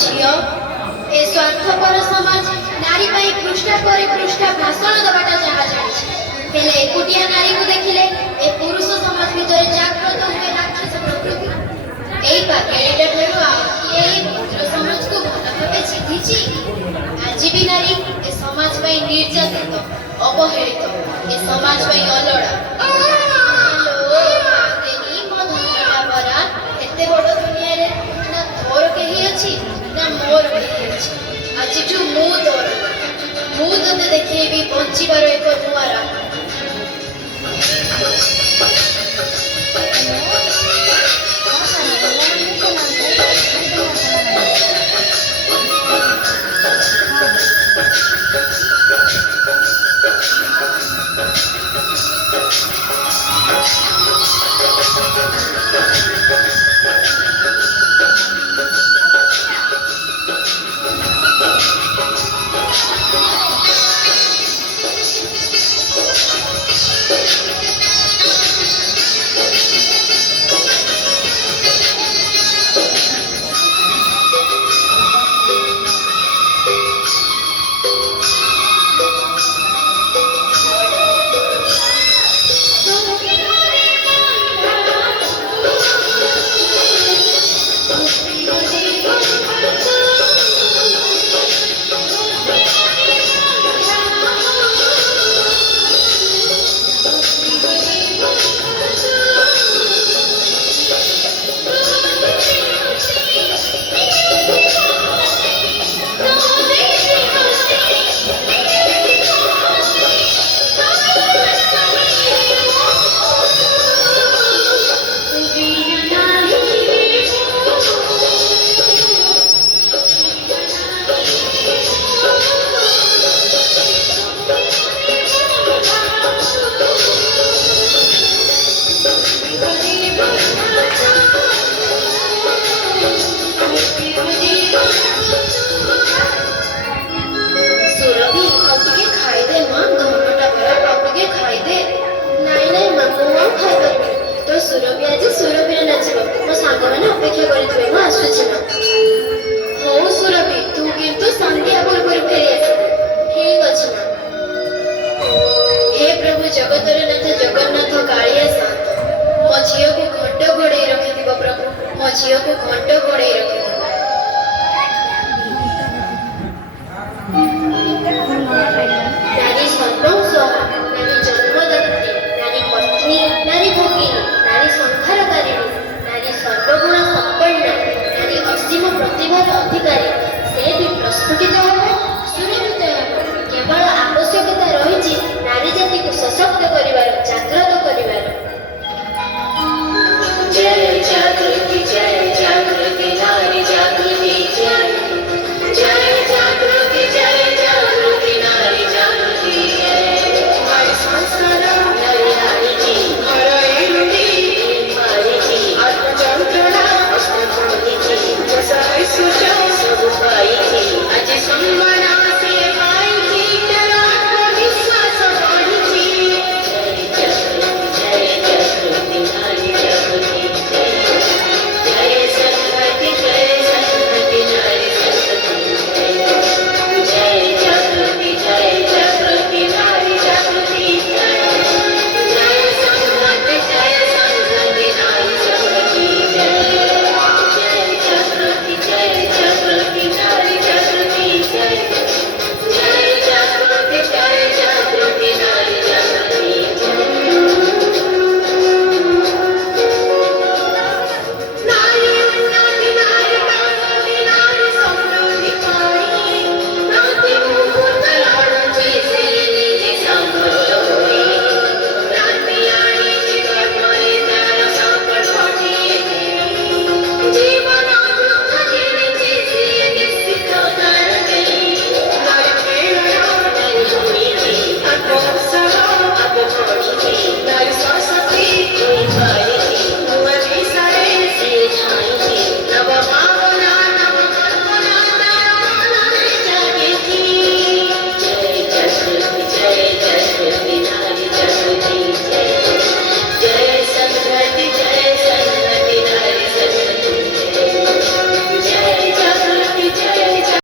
ଝିଅ ଏ ସ୍ୱାର୍ଥପର ସମାଜ ନାରୀ ପାଇଁ ପୃଷ୍ଠା ପରେ ପୃଷ୍ଠା ଭାଷଣ ଦେବାଟା ଯାହା ଜାଣିଛି, ହେଲେ ଏକୁଟିଆ ନାରୀକୁ ଦେଖିଲେ ଏ ପୁରୁଷ ସମାଜ ଭିତରେ ଜାଗ୍ରତ ହୁଏ ରାକ୍ଷସ ପ୍ରକୃତି। ଏଇ ପାଗେଳିଟା ଠାରୁ ଆଉ କିଏ ଏଇ ପୁତ୍ର ସମାଜକୁ ଭଲ ଭାବେ ଚିହ୍ନିଛି? ଆଜି ବି ନାରୀ ଏ ସମାଜ ପାଇଁ ନିର୍ଯାତିତ, ଅବହେଳିତ, ଏ ସମାଜ ପାଇଁ ଅଲୋଡ଼ା। ଏତେ ବଡ଼ ଦୁନିଆରେ ନା ତୋର କେହି ଅଛି ନା ମୋର କେହି ଅଛି। ଆଜିଠୁ ମୁଁ ତୋତେ ଦେଖେଇବି ବଞ୍ଚିବାର ଏକ ନୂଆ ରାହ। ଝିଅକୁ ଘଣ୍ଟ